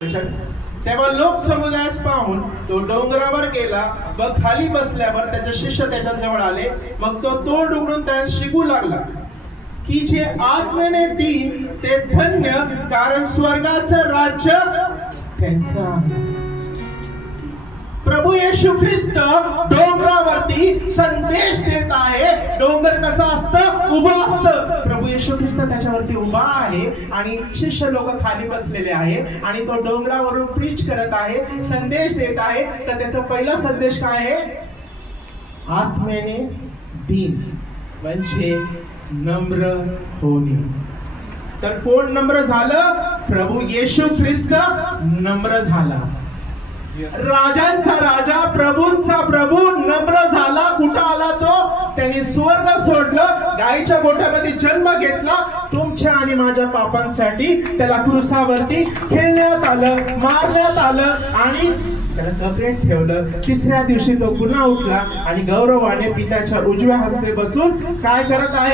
तेव्हा लोक समुदायास पाहून तो डोंगरावर गेला व खाली बसल्यावर त्याचे शिष्य त्याच्या जवळ आले. मग तो तोंड उघडून त्यास शिकू लागला की जे आत्मेने दीन ते धन्य, कारण स्वर्गाचं राज्य त्यांचं आहे. प्रभू येशू ख्रिस्त डोंगरावरती संदेश देत आहे. डोंगर कसा असतं? उभं असतं. प्रभू येशू ख्रिस्त त्याच्यावरती उभा आहे आणि शिष्य लोक खाली बसलेले आहे आणि तो डोंगरावरून प्रीच करत आहे, संदेश देत आहे. तर त्याचा पहिला संदेश काय आहे? आत्मेने दीन म्हणजे नम्र होणे. तर कोण नम्र झालं? प्रभू येशू ख्रिस्त नम्र झाला. राजांचा राजा, प्रभूंचा प्रभू नम्र झाला. कुठं आला तो? त्यांनी स्वर्ग सोडलं, गायीच्या गोठ्यामध्ये जन्म घेतला. तुमच्या आणि माझ्या पापांसाठी त्याला क्रूसावरती खेळण्यात आलं, मारण्यात आलं आणि त्याला कबरेत ठेवलं. तिसऱ्या दिवशी तो पुन्हा उठला आणि गौरवाने पित्याच्या उजव्या हस्ते बसून काय करत आहे?